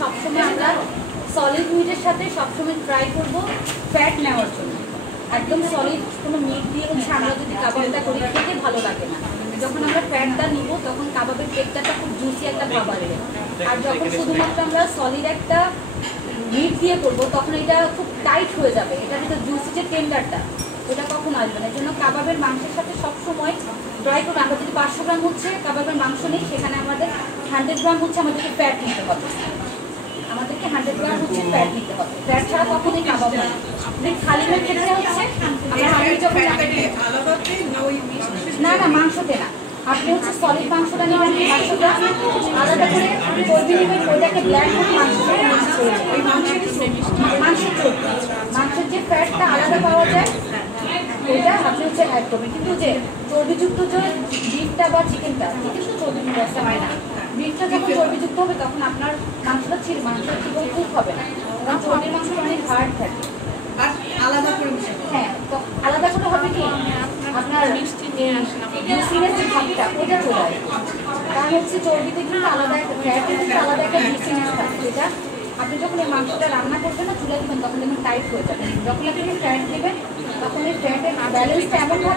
সবসময় আমরা সলিড মিটের সাথে সবসময় ট্রাই করব ফ্যাট নেওয়ার জন্য। একদম সলিড কোনো মিট দিয়ে আমরা যদি কাবাবটা করি খেতে ভালো লাগে না। যখন আমরা ফ্যাটটা নিব তখন কাবাবের টেক্সচারটা খুব জুসি একটা খাবারের। আর যখন শুধুমাত্র আমরা সলিড একটা মিট দিয়ে করবো তখন এটা খুব টাইট হয়ে যাবে, এটা ভিতরে জুসি যে টেন্ডারটা ওটা কখন আসবে না। এই জন্য কাবাবের মাংসের সাথে সবসময় ট্রাই করবো। আমরা যদি 500 গ্রাম হচ্ছে কাবাবের মাংস নিই, সেখানে আমাদের 100 গ্রাম হচ্ছে আমাদেরকে ফ্যাট নিতে হবে। আমাদেরকে 100 গ্রাম হচ্ছে ফ্যাট নিতে হবে। ফ্যাট ছাড়া কখনোই কাবাব হয় না। খালি মেট ক্ষেত্রে হচ্ছে আমরা যখন না মাংসতে না, আপনি হচ্ছে সলিড মাংসটা নেবেন, মাংসটা আলাদা করে চর্বি নেবেন, ওইটাকে ব্ল্যাক করে মাংসের চর্বি, মাংসের যে ফ্যাটটা আলাদা পাওয়া যায় ওইটা আপনি হচ্ছে অ্যাড করবেন। কিন্তু যে চর্বিযুক্ত যে বিফটা বা চিকেনটা, চিকেন তো চর্বিযুক্ত আসতে হয় না, বিফটা যখন চর্বিযুক্ত হবে তখন আপনার মাংসটা চিকন কুক হবে না, কারণ চর্বির মাংসটা অনেক হার্ড থাকে। আর আলাদা করে হ্যাঁ, তো আলাদা করে হবে কি আপনার মিষ্টির যে ভাবটা ওটা চলে আসবে। কারণ হচ্ছে চর্বিতে কিন্তু আলাদা একটা ফ্যাটের কিন্তু আলাদা একটা মিষ্টিনেস থাকে, যেটা আপনি যখন এই মাংসটা রান্না করবেন না চুলা দিবেন তখন দেখবেন টাইট হয়ে যাবে। যখন আপনি ফ্যাট দেবেন তখন এই ফ্যাটের ব্যালেন্সটা এমনভাবে